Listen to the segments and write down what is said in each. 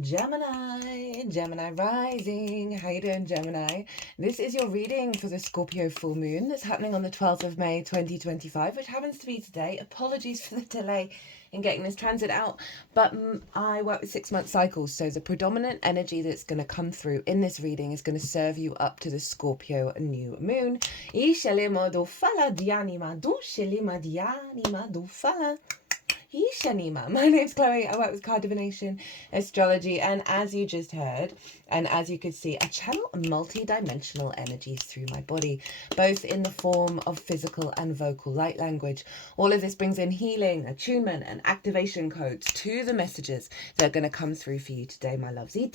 Gemini rising. How you doing, Gemini? This is your reading for the Scorpio full moon that's happening on the 12th of May 2025, which happens to be today. Apologies for the delay in getting this transit out, but I work with 6-month cycles, so the predominant energy that's going to come through in this reading is going to serve you up to the Scorpio new moon. My name's Chloe. I work with card divination, astrology, and as you just heard, and as you could see, I channel multi-dimensional energies through my body, both in the form of physical and vocal light language. All of this brings in healing, attunement, and activation codes to the messages that are going to come through for you today, my loves. Okay,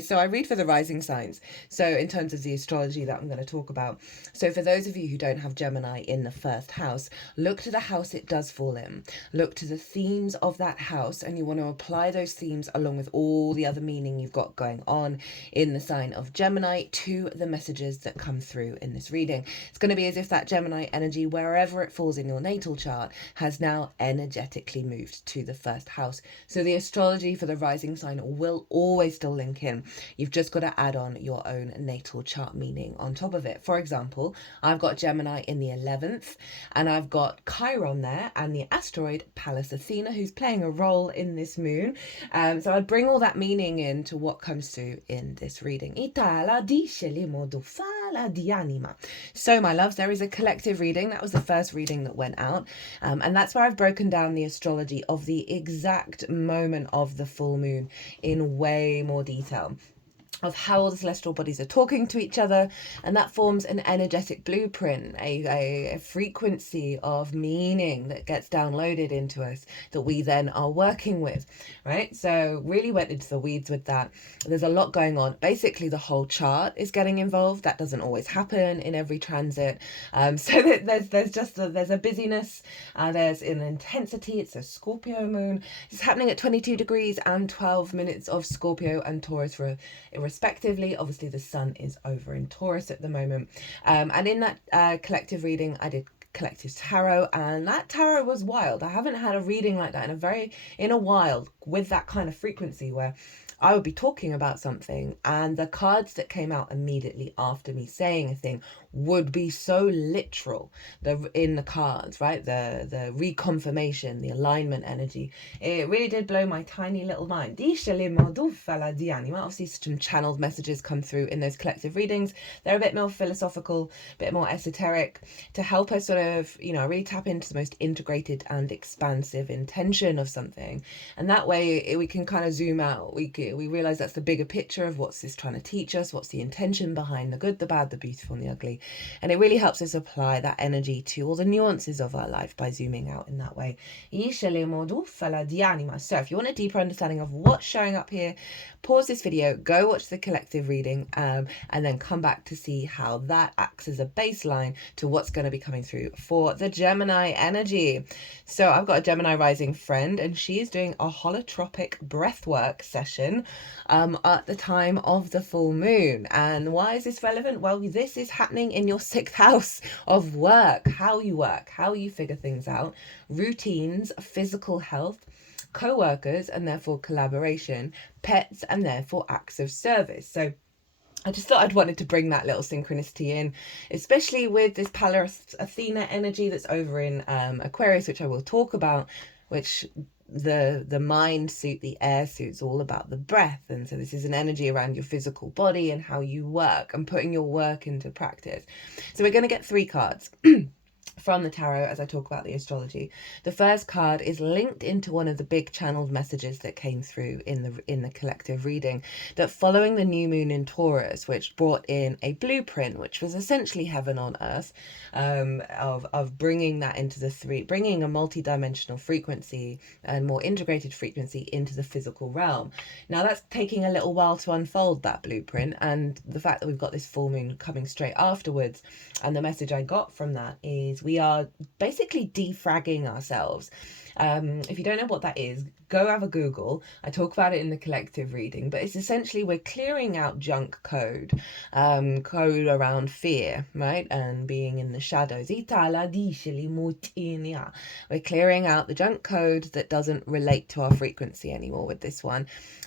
so I read for the rising signs. So in terms of the astrology that I'm going to talk about. So for those of you who don't have Gemini in the first house, look to the house it does fall in. Look to the themes of that house, and you want to apply those themes along with all the other meaning you've got going on in the sign of Gemini to the messages that come through in this reading. It's going to be as if that Gemini energy, wherever it falls in your natal chart, has now energetically moved to the first house. So the astrology for the rising sign will always still link in. You've just got to add on your own natal chart meaning on top of it. For example, I've got Gemini in the 11th, and I've got Chiron there and the asteroid Pallas Athena, who's playing a role in this moon. So I'd bring all that meaning into what comes through in this reading. So my loves, there is a collective reading. That was the first reading that went out, and that's where I've broken down the astrology of the exact moment of the full moon in way more detail, of how all the celestial bodies are talking to each other, and that forms an energetic blueprint, a frequency of meaning that gets downloaded into us that we then are working with, right? So really went into the weeds with that. There's a lot going on. Basically, the whole chart is getting involved. That doesn't always happen in every transit. So there's a busyness, there's an intensity. It's a Scorpio moon. It's happening at 22 degrees and 12 minutes of Scorpio and Taurus respectively. Obviously the sun is over in Taurus at the moment, and in that collective reading I did collective tarot, and that tarot was wild. I haven't had a reading like that in a while with that kind of frequency, where I would be talking about something and the cards that came out immediately after me saying a thing would be so literal in the cards, right? The reconfirmation, the alignment energy. It really did blow my tiny little mind. Obviously some channeled messages come through in those collective readings. They're a bit more philosophical, a bit more esoteric, to help us sort of, really tap into the most integrated and expansive intention of something. And that way we can kind of zoom out. We realize that's the bigger picture of what's this trying to teach us, what's the intention behind the good, the bad, the beautiful, and the ugly. And it really helps us apply that energy to all the nuances of our life by zooming out in that way. So if you want a deeper understanding of what's showing up here, pause this video, go watch the collective reading, and then come back to see how that acts as a baseline to what's going to be coming through for the Gemini energy. So I've got a Gemini rising friend, and she is doing a holotropic breathwork session at the time of the full moon. And why is this relevant? Well, this is happening in your 6th house of work, how you figure things out, routines, physical health, co-workers, and therefore collaboration, pets, and therefore acts of service. So I just thought I'd wanted to bring that little synchronicity in, especially with this Pallas Athena energy that's over in Aquarius, which I will talk about, which the mind suit, the air suit's all about the breath. And so this is an energy around your physical body and how you work and putting your work into practice. So we're going to get 3 cards from the tarot as I talk about the astrology. The first card is linked into one of the big channeled messages that came through in the collective reading, that following the new moon in Taurus, which brought in a blueprint, which was essentially heaven on earth, of bringing that into bringing a multi-dimensional frequency and more integrated frequency into the physical realm. Now that's taking a little while to unfold, that blueprint, and the fact that we've got this full moon coming straight afterwards, and the message I got from that is we are basically defragging ourselves. If you don't know what that is, go have a Google. I talk about it in the collective reading, but it's essentially we're clearing out junk code, code around fear, right? And being in the shadows. We're clearing out the junk code that doesn't relate to our frequency anymore with this one.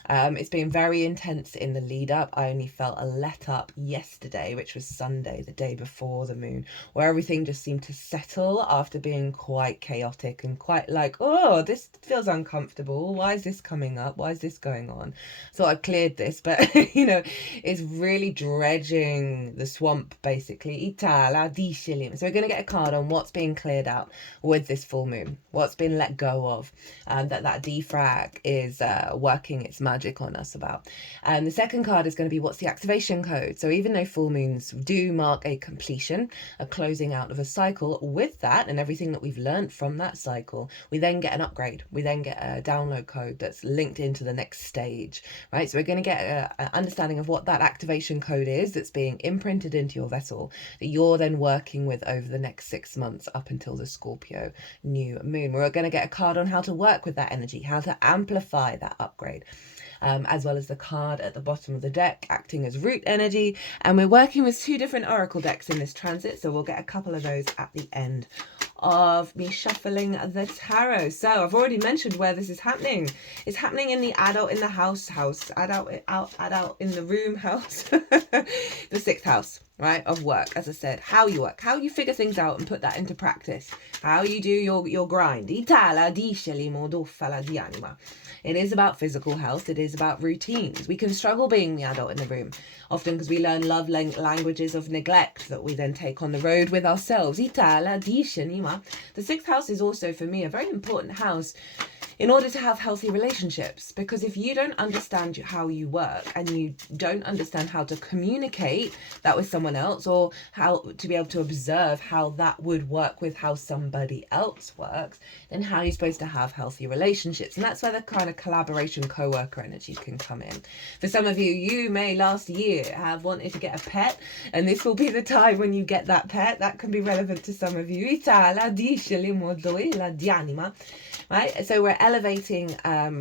It's been very intense in the lead up. I only felt a let up yesterday, which was Sunday, the day before the moon, where everything just seemed to settle after being quite chaotic and quite like, oh, this feels uncomfortable. Why is this coming up? Why is this going on? So I cleared this, but it's really dredging the swamp basically. So we're going to get a card on what's being cleared out with this full moon, what's been let go of, that defrag is working its magic on us about. And the second card is going to be what's the activation code. So even though full moons do mark a completion, a closing out of a cycle, with that and everything that we've learned from that cycle, we then get an upgrade. We then get a download code that's linked into the next stage, right? So we're going to get an understanding of what that activation code is that's being imprinted into your vessel that you're then working with over the next 6 months up until the Scorpio new moon. We're going to get a card on how to work with that energy, how to amplify that upgrade. As well as the card at the bottom of the deck acting as root energy. And we're working with 2 different oracle decks in this transit, so we'll get a couple of those at the end of me shuffling the tarot. So I've already mentioned where this is happening. It's happening in the adult in the house, adult in the room house, the 6th house, right, of work. As I said, how you work, how you figure things out and put that into practice, how you do your grind. It is about physical health. It is about routines. We can struggle being the adult in the room, often because we learn love languages of neglect that we then take on the road with ourselves. The 6th house is also, for me, a very important house in order to have healthy relationships, because if you don't understand how you work and you don't understand how to communicate that with someone else, or how to be able to observe how that would work with how somebody else works, then how are you supposed to have healthy relationships? And that's where the kind of collaboration co-worker energy can come in. For some of you, you may last year have wanted to get a pet, and this will be the time when you get that pet. That can be relevant to some of you. Right? So we're elevating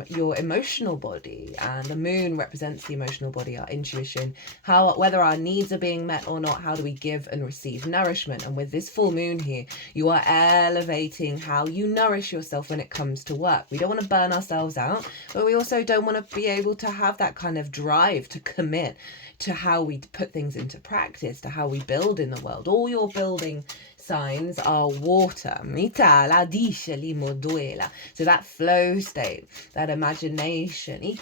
your emotional body, and the moon represents the emotional body, our intuition, whether our needs are being met or not, how do we give and receive nourishment. And with this full moon here, you are elevating how you nourish yourself when it comes to work. We don't want to burn ourselves out, but we also don't want to be able to have that kind of drive to commit to how we put things into practice, to how we build in the world. All your building signs are water. So that flow state, that imagination, is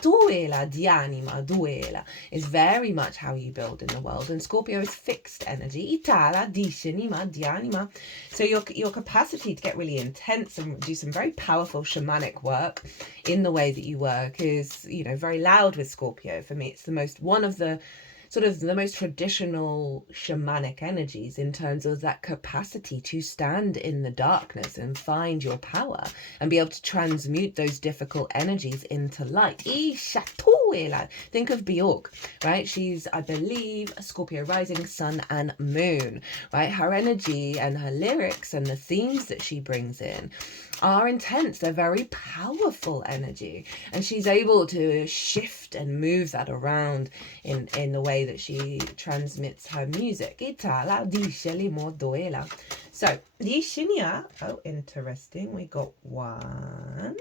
very much how you build in the world. And Scorpio is fixed energy. So your capacity to get really intense and do some very powerful shamanic work in the way that you work is, very loud with Scorpio. For me, it's one of the most traditional shamanic energies in terms of that capacity to stand in the darkness and find your power and be able to transmute those difficult energies into light. Think of Bjork, right? She's, I believe, a Scorpio rising, sun and moon, right? Her energy and her lyrics and the themes that she brings in are intense. They're very powerful energy, and she's able to shift and move that around in the way that she transmits her music. So, oh, interesting. We got 1,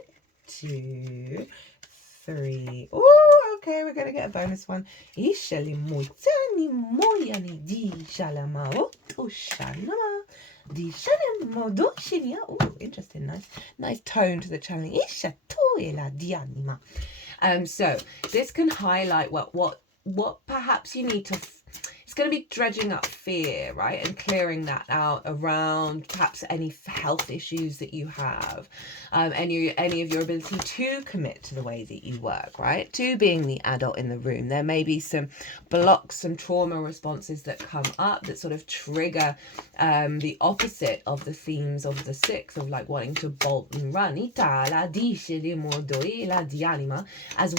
2, 3. Oh, okay, we're gonna get a bonus one. Oh, interesting. Nice tone to the channeling. So this can highlight what perhaps you need to. It's going to be dredging up fear, right, and clearing that out around perhaps any health issues that you have, any of your ability to commit to the way that you work, right, to being the adult in the room. There may be some blocks, some trauma responses that come up that sort of trigger the opposite of the themes of the 6, of like wanting to bolt and run, as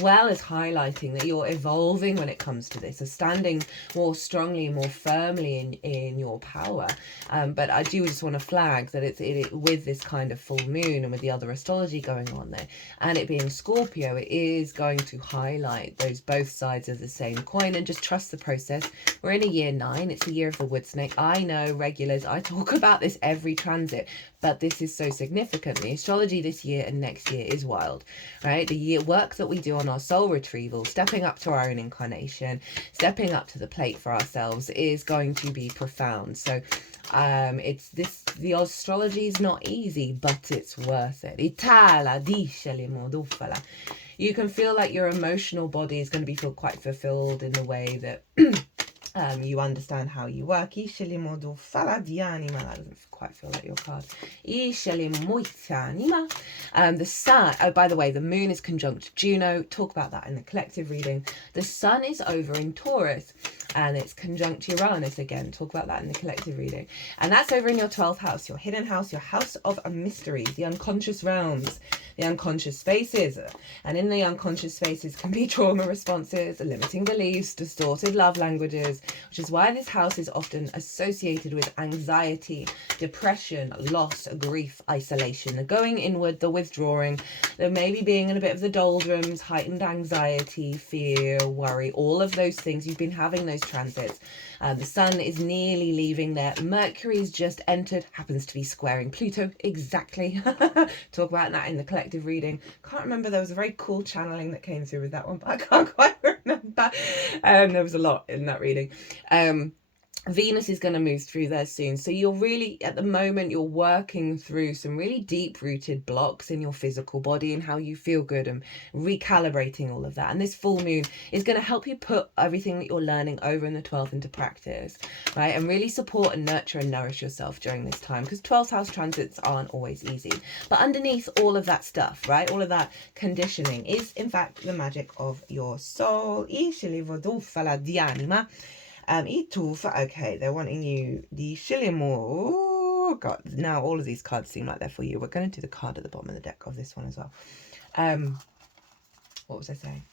well as highlighting that you're evolving when it comes to this, so standing more strong strongly and more firmly in your power. But I do just want to flag that it with this kind of full moon and with the other astrology going on there, and it being Scorpio, it is going to highlight those both sides of the same coin, and just trust the process. We're in a year 9. It's the year of the wood snake. I know, regulars, I talk about this every transit, but this is so significant. The astrology this year and next year is wild, right? The year work that we do on our soul retrieval, stepping up to our own incarnation, stepping up to the plate for ourselves, is going to be profound. So the astrology is not easy, but it's worth it. You can feel like your emotional body is going to feel quite fulfilled in the way that you understand how you work. That doesn't quite feel like your card. The sun, oh, by the way, the moon is conjunct Juno. Talk about that in the collective reading. The sun is over in Taurus, and it's conjunct Uranus again. Talk about that in the collective reading. And that's over in your 12th house, your hidden house, your house of mysteries, the unconscious realms, the unconscious spaces. And in the unconscious spaces can be trauma responses, limiting beliefs, distorted love languages, which is why this house is often associated with anxiety, depression, loss, grief, isolation, the going inward, the withdrawing, the maybe being in a bit of the doldrums, heightened anxiety, fear, worry, all of those things. You've been having those transits. The sun is nearly leaving there. Mercury's just entered, happens to be squaring Pluto, exactly. Talk about that in the collective reading. Can't remember, there was a very cool channeling that came through with that one, but I can't quite remember. There was a lot in that reading. Venus is going to move through there soon. So you're really, at the moment, you're working through some really deep-rooted blocks in your physical body and how you feel good, and recalibrating all of that. And this full moon is going to help you put everything that you're learning over in the 12th into practice, right? And really support and nurture and nourish yourself during this time, because 12th house transits aren't always easy. But underneath all of that stuff, right, all of that conditioning is, in fact, the magic of your soul. Okay, they're wanting you the Shillimore. Oh god, now all of these cards seem like they're for you. We're going to do the card at the bottom of the deck of this one as well. What was I saying?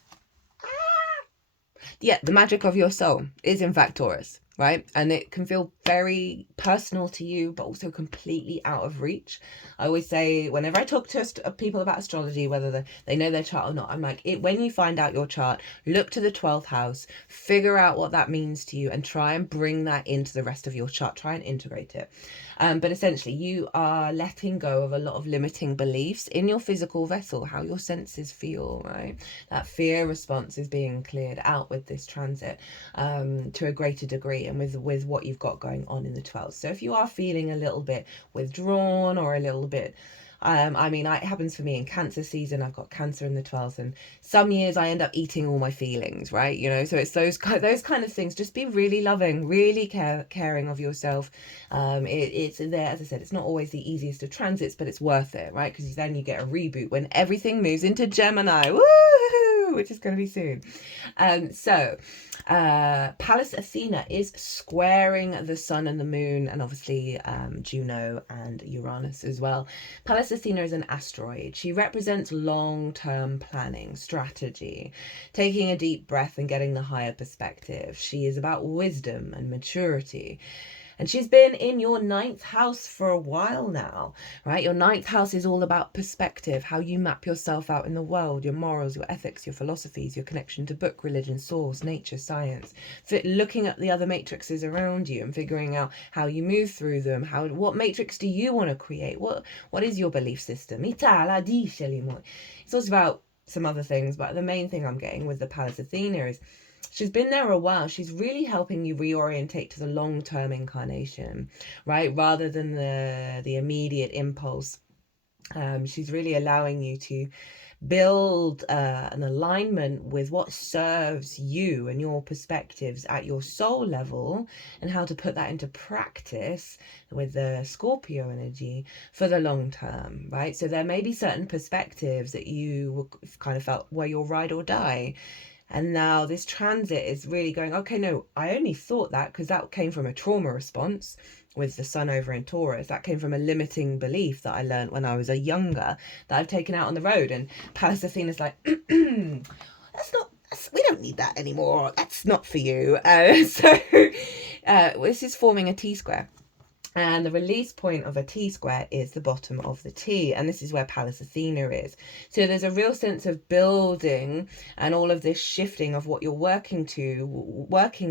Yeah, the magic of your soul is in fact Taurus, right? And it can feel very personal to you, but also completely out of reach. I always say, whenever I talk to people about astrology, whether they know their chart or not, I'm like, when you find out your chart, look to the 12th house, figure out what that means to you, and try and bring that into the rest of your chart. Try and integrate it. But essentially, you are letting go of a lot of limiting beliefs in your physical vessel, how your senses feel, right? That fear response is being cleared out with this transit to a greater degree, and with what you've got going on in the 12th. So if you are feeling a little bit withdrawn or a little bit it happens for me in Cancer season. I've got Cancer in the 12th, and some years I end up eating all my feelings, right? You know, so it's those kind of things. Just be really loving, really caring of yourself. It's there, as I said, it's not always the easiest of transits, but it's worth it, right? Because then you get a reboot when everything moves into Gemini. Woo! Which is going to be soon. Pallas Athena is squaring the sun and the moon, and obviously Juno and Uranus as well. Pallas Athena is an asteroid. She represents long-term planning, strategy, taking a deep breath and getting the higher perspective. She is about wisdom and maturity. And she's been in your 9th house for a while now, right? Your 9th house is all about perspective, how you map yourself out in the world, your morals, your ethics, your philosophies, your connection to book, religion, source, nature, science. Looking at the other matrices around you and figuring out how you move through them. What matrix do you want to create? What is your belief system? It's also about some other things, but the main thing I'm getting with the Pallas Athena is she's been there a while. She's really helping you reorientate to the long-term incarnation, right? Rather than the immediate impulse. She's really allowing you to build an alignment with what serves you and your perspectives at your soul level, and how to put that into practice with the Scorpio energy for the long term, right? So there may be certain perspectives that you kind of felt were your ride or die. And now this transit is really going, okay, no, I only thought that because that came from a trauma response with the sun over in Taurus. That came from a limiting belief that I learned when I was a younger, that I've taken out on the road. And Pallas Athena's like, that's we don't need that anymore. That's not for you. This is forming a T-square. And the release point of a T-square is the bottom of the T. And this is where Pallas Athena is. So there's a real sense of building and all of this shifting of what you're working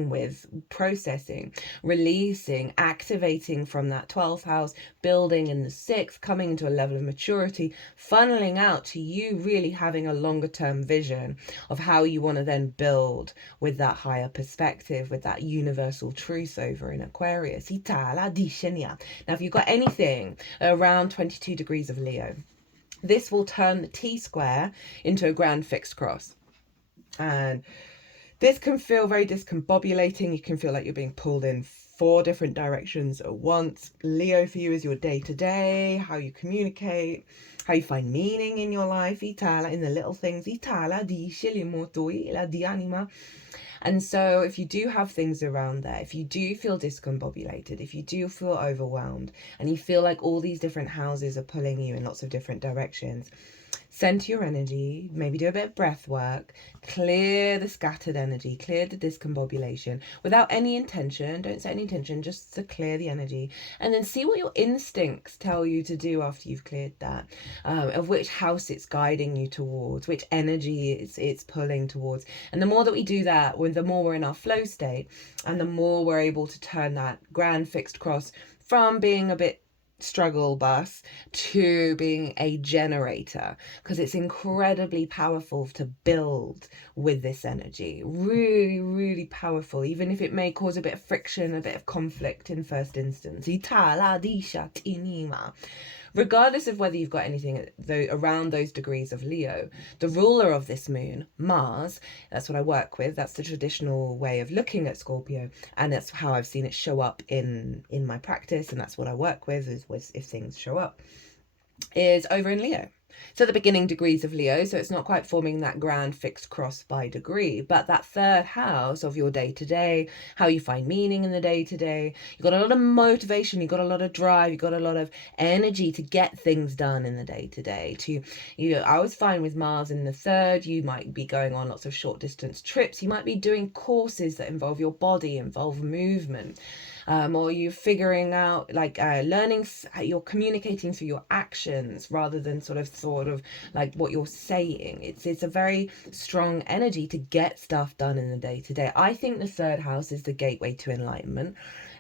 with, processing, releasing, activating from that 12th house, building in the 6th, coming into a level of maturity, funneling out to you really having a longer term vision of how you want to then build with that higher perspective, with that universal truth over in Aquarius. Now, if you've got anything around 22 degrees of Leo, this will turn the T-square into a grand fixed cross. And this can feel very discombobulating. You can feel like you're being pulled in 4 different directions at once. Leo for you is your day-to-day, how you communicate, how you find meaning in your life, in the little things. And so if you do have things around there, if you do feel discombobulated, if you do feel overwhelmed, and you feel like all these different houses are pulling you in lots of different directions, center your energy, maybe do a bit of breath work, clear the scattered energy, clear the discombobulation without any intention. Don't set any intention, just to clear the energy, and then see what your instincts tell you to do after you've cleared that, of which house it's guiding you towards, which energy it's pulling towards. And the more that we do that, the more we're in our flow state, and the more we're able to turn that grand fixed cross from being a bit struggle bus to being a generator, because it's incredibly powerful to build with this energy. Really, really powerful, even if it may cause a bit of friction, a bit of conflict in first instance. Regardless of whether you've got anything around those degrees of Leo, the ruler of this moon, Mars, that's what I work with. That's the traditional way of looking at Scorpio, and that's how I've seen it show up in my practice, and that's what I work with, is if things show up, is over in Leo. So the beginning degrees of Leo, so it's not quite forming that grand fixed cross by degree, but that 3rd house of your day-to-day, how you find meaning in the day-to-day. You've got a lot of motivation, you've got a lot of drive, you've got a lot of energy to get things done in the day-to-day. I always find with Mars in the 3rd, you might be going on lots of short distance trips, you might be doing courses that involve your body, involve movement. Or you're figuring out, learning, you're communicating through your actions rather than sort of like what you're saying. It's a very strong energy to get stuff done in the day-to-day. I think the 3rd house is the gateway to enlightenment.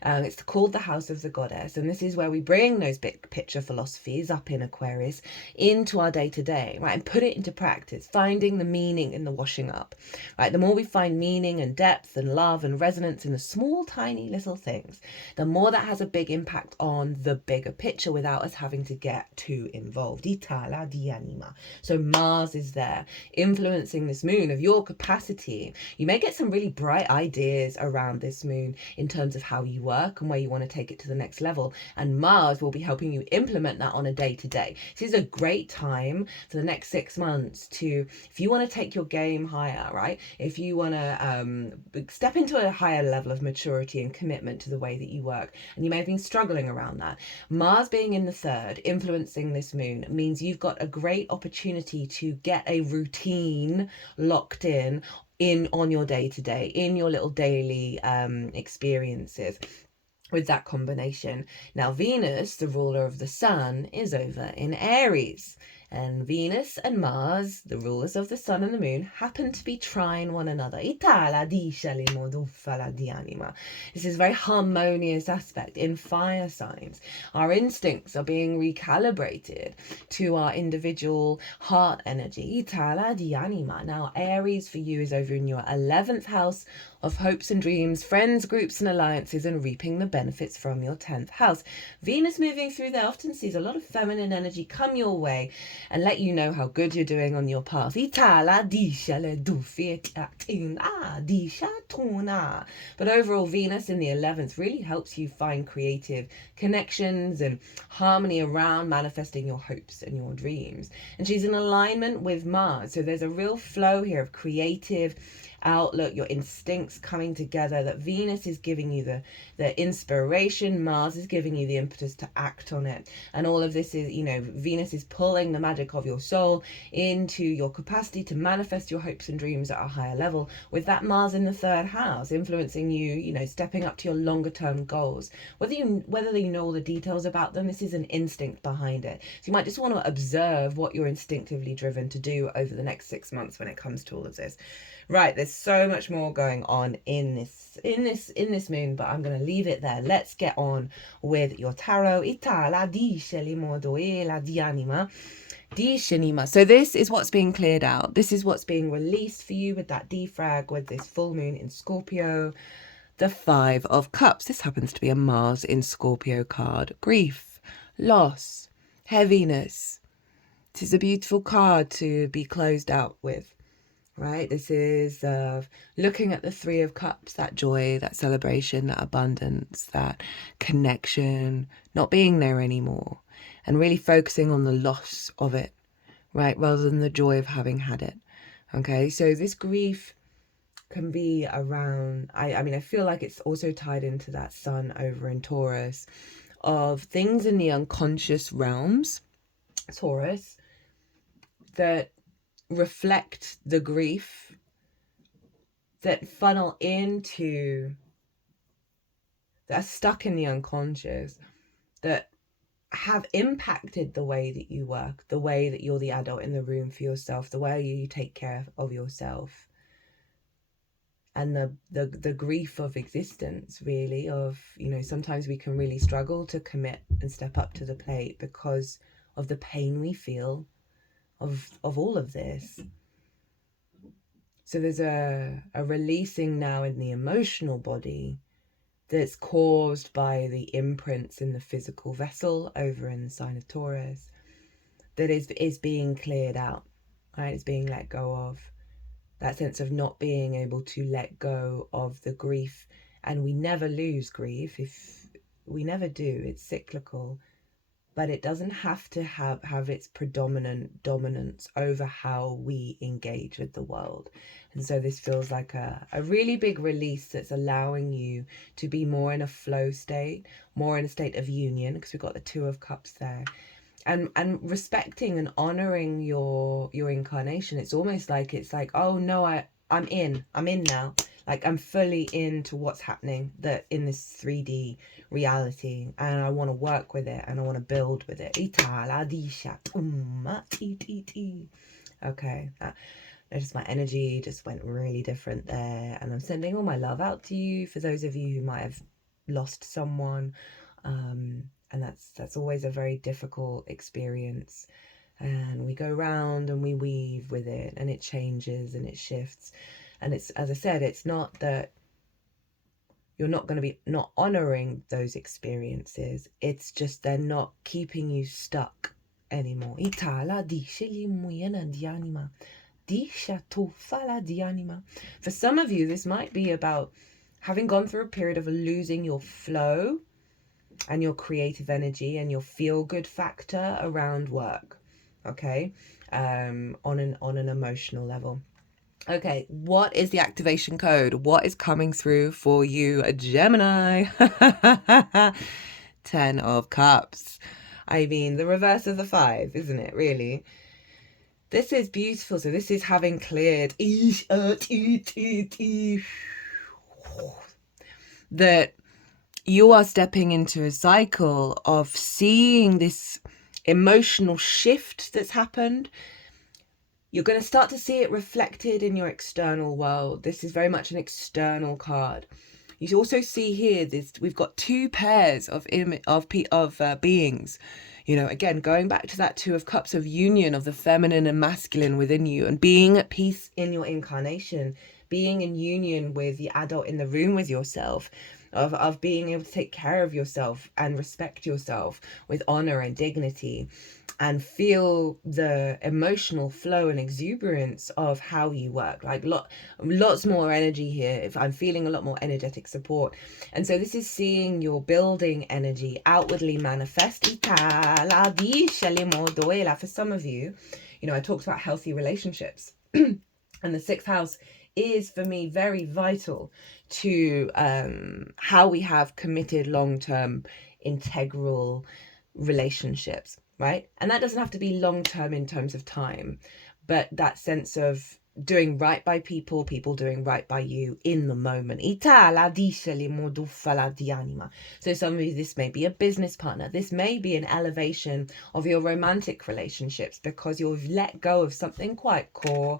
It's called the house of the goddess, and this is where we bring those big picture philosophies up in Aquarius into our day-to-day, right, and put it into practice, finding the meaning in the washing up, right? The more we find meaning and depth and love and resonance in the small, tiny little things, the more that has a big impact on the bigger picture without us having to get too involved. So Mars is there, influencing this moon of your capacity. You may get some really bright ideas around this moon in terms of how you work and where you want to take it to the next level, and Mars will be helping you implement that on a day-to-day. This is a great time for the next 6 months if you want to take your game higher, right, if you want to step into a higher level of maturity and commitment to the way that you work, and you may have been struggling around that. Mars being in the 3rd, influencing this moon, means you've got a great opportunity to get a routine locked in on your day-to-day, in your little daily experiences with that combination. Now Venus, the ruler of the sun, is over in Aries, and Venus and Mars, the rulers of the sun and the moon, happen to be trine one another. This is a very harmonious aspect in fire signs. Our instincts are being recalibrated to our individual heart energy. Now Aries for you is over in your 11th house of hopes and dreams, friends, groups and alliances, and reaping the benefits from your 10th house. Venus moving through there often sees a lot of feminine energy come your way and let you know how good you're doing on your path. But overall, Venus in the 11th really helps you find creative connections and harmony around manifesting your hopes and your dreams. And she's in alignment with Mars, so there's a real flow here of creative outlook, your instincts coming together, that Venus is giving you the inspiration, Mars is giving you the impetus to act on it. And all of this is, you know, Venus is pulling the magic of your soul into your capacity to manifest your hopes and dreams at a higher level, with that Mars in the 3rd house influencing you, you know, stepping up to your longer term goals. Whether you know all the details about them, this is an instinct behind it. So you might just want to observe what you're instinctively driven to do over the next 6 months when it comes to all of this. Right, there's so much more going on in this moon, but I'm going to leave it there. Let's get on with your tarot. So this is what's being cleared out. This is what's being released for you with that defrag, with this full moon in Scorpio. The 5 of Cups. This happens to be a Mars in Scorpio card. Grief, loss, heaviness. This is a beautiful card to be closed out with. Right, this is looking at the 3 of Cups, that joy, that celebration, that abundance, that connection, not being there anymore, and really focusing on the loss of it, right, rather than the joy of having had it. Okay, so this grief can be around, I mean, I feel like it's also tied into that sun over in Taurus, of things in the unconscious realms, Taurus, that reflect the grief, that funnel into, that are stuck in the unconscious, that have impacted the way that you work, the way that you're the adult in the room for yourself, the way you take care of yourself, and the grief of existence, really, of, you know, sometimes we can really struggle to commit and step up to the plate because of the pain we feel of all of this. So there's a releasing now in the emotional body that's caused by the imprints in the physical vessel over in the sign of Taurus, that is being cleared out, right? It's being let go of. That sense of not being able to let go of the grief. And we never lose grief. If we never do, it's cyclical. But it doesn't have to have its predominant dominance over how we engage with the world. And so this feels like a really big release that's allowing you to be more in a flow state, more in a state of union, because we've got the 2 of Cups there. And respecting and honoring your incarnation. It's almost like, it's like, oh no, I'm in now. Like, I'm fully into what's happening that in this 3D reality, and I want to work with it, and I want to build with it. Okay, notice my energy just went really different there, and I'm sending all my love out to you for those of you who might have lost someone, and that's always a very difficult experience. And we go round and we weave with it, and it changes and it shifts. And it's, as I said, it's not that you're not going to be not honoring those experiences. It's just they're not keeping you stuck anymore. For some of you, this might be about having gone through a period of losing your flow and your creative energy and your feel-good factor around work. Okay, on an emotional level. Okay, what is the activation code? What is coming through for you, a Gemini? 10 of Cups. I mean, the reverse of the 5, isn't it, really? This is beautiful. So this is having cleared that you are stepping into a cycle of seeing this emotional shift that's happened. You're going to start to see it reflected in your external world. This is very much an external card. You also see here this, we've got 2 pairs of beings. You know, again, going back to that 2 of Cups of union of the feminine and masculine within you, and being at peace in your incarnation, being in union with the adult in the room with yourself, of being able to take care of yourself and respect yourself with honor and dignity, and feel the emotional flow and exuberance of how you work. Like lots more energy here. If I'm feeling a lot more energetic support. And so this is seeing your building energy outwardly manifest. For some of you, you know, I talked about healthy relationships. And the 6th house is for me very vital to how we have committed long-term integral relationships, right? And that doesn't have to be long-term in terms of time, but that sense of doing right by people, people doing right by you in the moment. So some of you, this may be a business partner. This may be an elevation of your romantic relationships because you've let go of something quite core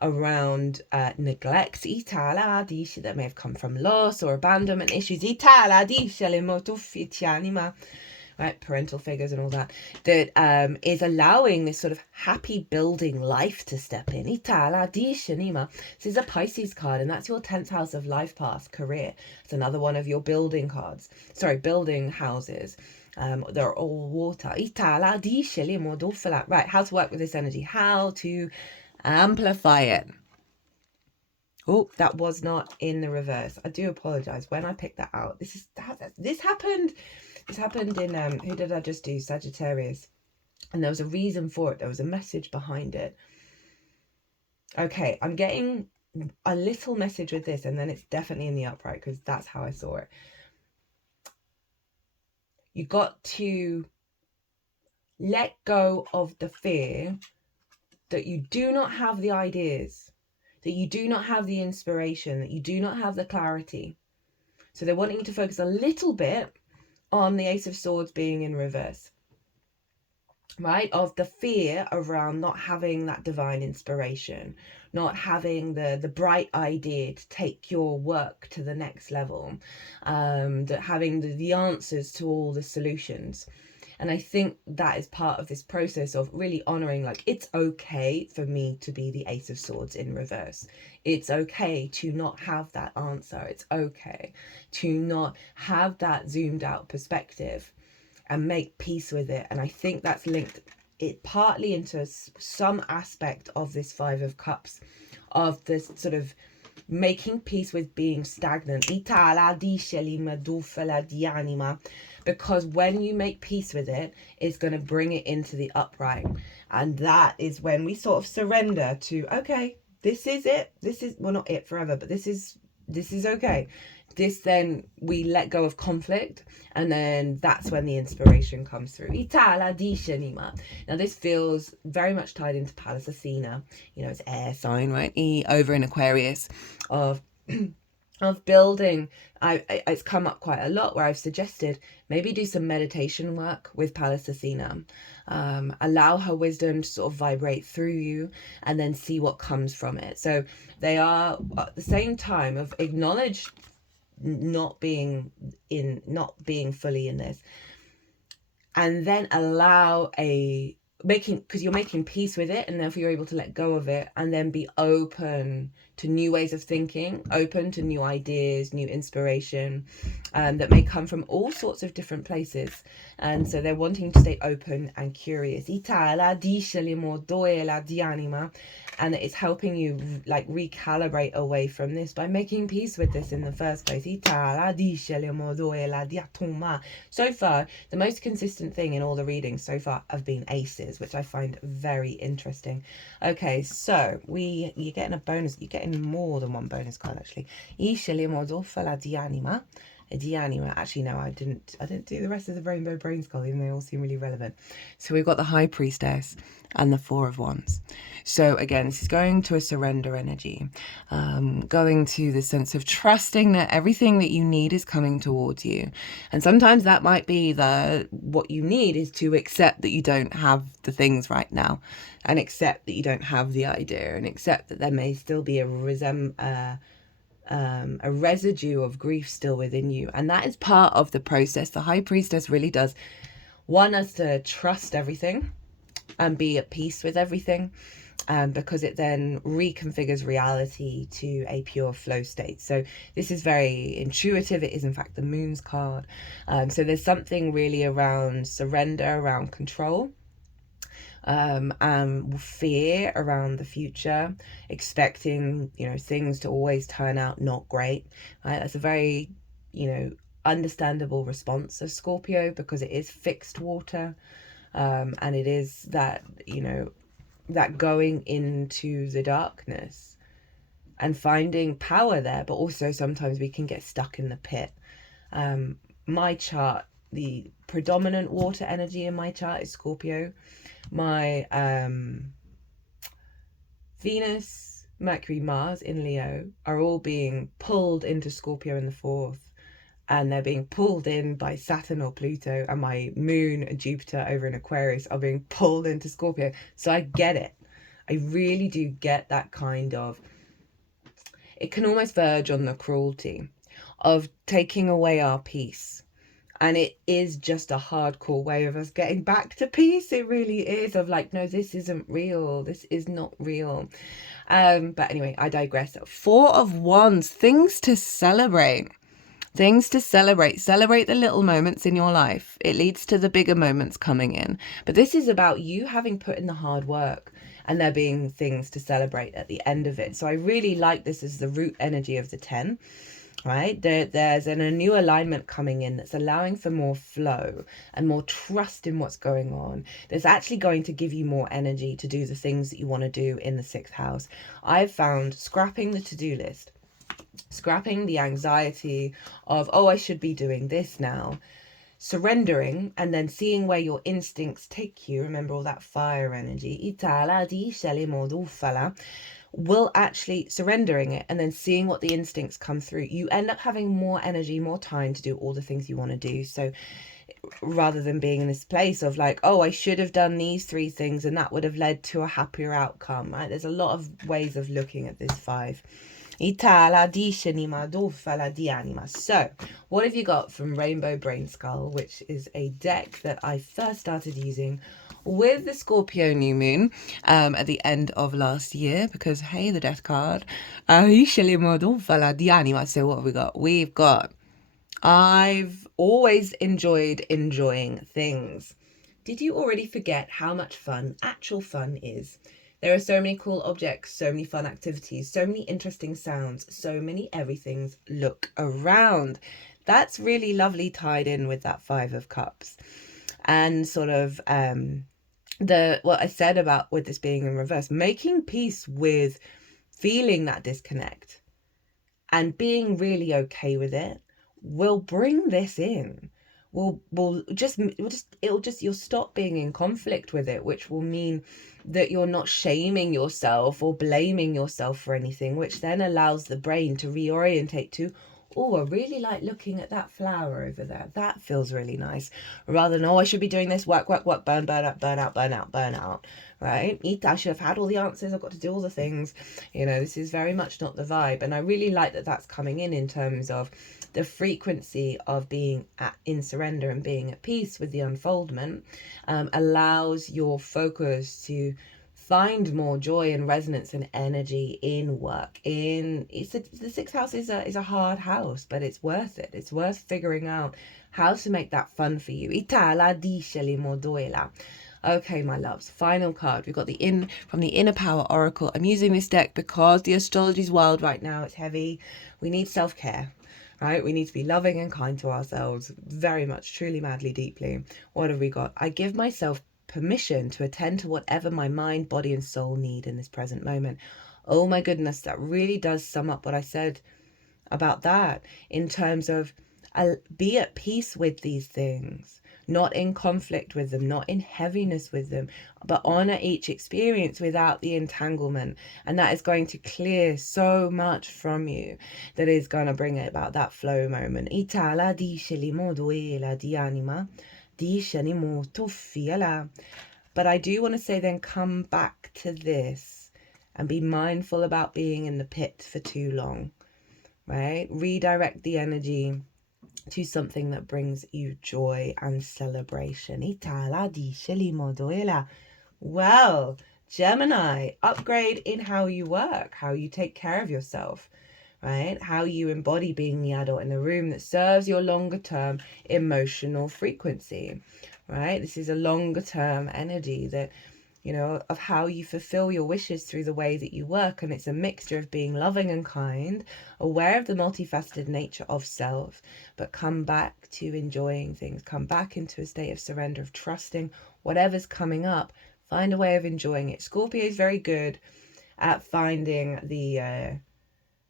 around neglect. That may have come from loss or abandonment issues. Right, parental figures and all that, that is allowing this sort of happy building life to step in. This is a Pisces card, and that's your 10th house of life path, career. It's another one of your building cards. Sorry, building houses. They're all water. Right, how to work with this energy, how to amplify it. Oh, that was not in the reverse. I do apologize when I picked that out. This happened. This happened in who did I just do? Sagittarius. And there was a reason for it. There was a message behind it. Okay, I'm getting a little message with this, and then it's definitely in the upright because that's how I saw it. You got to let go of the fear that you do not have the ideas, that you do not have the inspiration, that you do not have the clarity. So they're wanting you to focus a little bit on the Ace of Swords being in reverse, right? Of the fear around not having that divine inspiration, not having the bright idea to take your work to the next level, that having the answers to all the solutions. And I think that is part of this process of really honoring, like, it's okay for me to be the Ace of Swords in reverse. It's okay to not have that answer. It's okay to not have that zoomed out perspective and make peace with it. And I think that's linked it partly into some aspect of this Five of Cups, of this sort of making peace with being stagnant. Because when you make peace with it, it's going to bring it into the upright. And that is when we sort of surrender to, okay, this is it. This is, well, not it forever, but this is okay. This, then we let go of conflict, and then that's when the inspiration comes through. Now this feels very much tied into Pallas Athena. You know, it's air sign, right? Over in Aquarius, of building. It's come up quite a lot where I've suggested maybe do some meditation work with Pallas Athena. Allow her wisdom to sort of vibrate through you, and then see what comes from it. So they are at the same time of acknowledge not being fully in this, and then allow because you're making peace with it, and therefore you're able to let go of it, and then be open to new ways of thinking, open to new ideas, new inspiration, that may come from all sorts of different places. And so they're wanting to stay open and curious. And it's helping you like recalibrate away from this by making peace with this in the first place. So far, the most consistent thing in all the readings so far have been aces, which I find very interesting. Okay, so you're getting a bonus. You're getting more than one bonus card, actually. Actually, no, I didn't do the rest of the Rainbow Brainskull, even though they all seem really relevant. So we've got the High Priestess and the Four of Wands. So again, this is going to a surrender energy, going to the sense of trusting that everything that you need is coming towards you. And sometimes that might be what you need is to accept that you don't have the things right now, and accept that you don't have the idea, and accept that there may still be a residue of grief still within you. And that is part of the process. The High Priestess really does want us to trust everything and be at peace with everything, because it then reconfigures reality to a pure flow state. So this is very intuitive. It is in fact the Moon's card. So there's something really around surrender, around control, fear around the future, expecting, things to always turn out not great, right? That's a very, understandable response of Scorpio, because it is fixed water, and it is that, that going into the darkness and finding power there, but also sometimes we can get stuck in the pit. My chart, the predominant water energy in my chart is Scorpio. My Venus, Mercury, Mars in Leo are all being pulled into Scorpio in the 4th, and they're being pulled in by Saturn or Pluto, and my moon and Jupiter over in Aquarius are being pulled into Scorpio. So I get it. I really do get that kind of, it can almost verge on the cruelty of taking away our peace. And it is just a hardcore way of us getting back to peace. It really is, of like, no, this isn't real. This is not real. But anyway, I digress. 4 of Wands, things to celebrate. Things to celebrate. Celebrate the little moments in your life. It leads to the bigger moments coming in. But this is about you having put in the hard work and there being things to celebrate at the end of it. So I really like this as the root energy of the 10. Right, there's a new alignment coming in that's allowing for more flow and more trust in what's going on. There's actually going to give you more energy to do the things that you want to do in the 6th house. I've found scrapping the to-do list, scrapping the anxiety of, oh, I should be doing this now, surrendering, and then seeing where your instincts take you. Remember all that fire energy, will actually surrendering it and then seeing what the instincts come through. You end up having more energy, more time to do all the things you want to do. So rather than being in this place of like, oh, I should have done these 3 things and that would have led to a happier outcome, right? There's a lot of ways of looking at this 5. So what have you got from Rainbow Brainskull, which is a deck that I first started using with the Scorpio new moon at the end of last year, because hey, the death card. So what have we got? We've got, I've always enjoyed enjoying things. Did you already forget how much fun actual fun is? There are so many cool objects, so many fun activities, so many interesting sounds, so many everythings. Look around. That's really lovely, tied in with that 5 of Cups. And sort of what I said about with this being in reverse, making peace with feeling that disconnect and being really okay with it will bring this in. You'll stop being in conflict with it, which will mean that you're not shaming yourself or blaming yourself for anything, which then allows the brain to reorientate to, oh, I really like looking at that flower over there. That feels really nice. Rather than, oh, I should be doing this, work, burn out, right? I should have had all the answers. I've got to do all the things. This is very much not the vibe. And I really like that that's coming in terms of the frequency of being in surrender and being at peace with the unfoldment allows your focus to find more joy and resonance and energy in work. The 6th house is a hard house, but it's worth it. It's worth figuring out how to make that fun for you. Okay, my loves, final card. We've got from the Inner Power Oracle. I'm using this deck because the astrology's wild right now. It's heavy. We need self-care. Right? We need to be loving and kind to ourselves, very much, truly, madly, deeply. What have we got? I give myself permission to attend to whatever my mind, body, and soul need in this present moment. Oh my goodness, that really does sum up what I said about that in terms of be at peace with these things, not in conflict with them, not in heaviness with them, but honor each experience without the entanglement. And that is going to clear so much from you, that is going to bring about that flow moment. But I do want to say, then come back to this and be mindful about being in the pit for too long, right? Redirect the energy to something that brings you joy and celebration. Well, Gemini, upgrade in how you work, how you take care of yourself, right? How you embody being the adult in the room that serves your longer term emotional frequency, right? This is a longer term energy that, of how you fulfill your wishes through the way that you work. And it's a mixture of being loving and kind, aware of the multifaceted nature of self, but come back to enjoying things, come back into a state of surrender, of trusting whatever's coming up, find a way of enjoying it. Scorpio is very good at finding the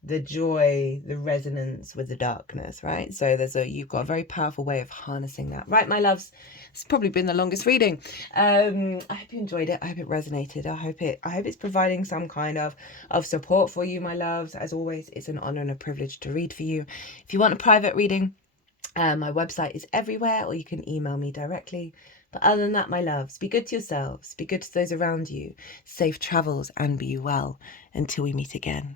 the joy, the resonance with the darkness, right? So you've got a very powerful way of harnessing that. Right, my loves, it's probably been the longest reading. I hope you enjoyed it. I hope it resonated. I hope it's providing some kind of support for you, my loves. As always, it's an honor and a privilege to read for you. If you want a private reading, my website is everywhere, or you can email me directly. But other than that, my loves, be good to yourselves, be good to those around you, safe travels, and be well until we meet again.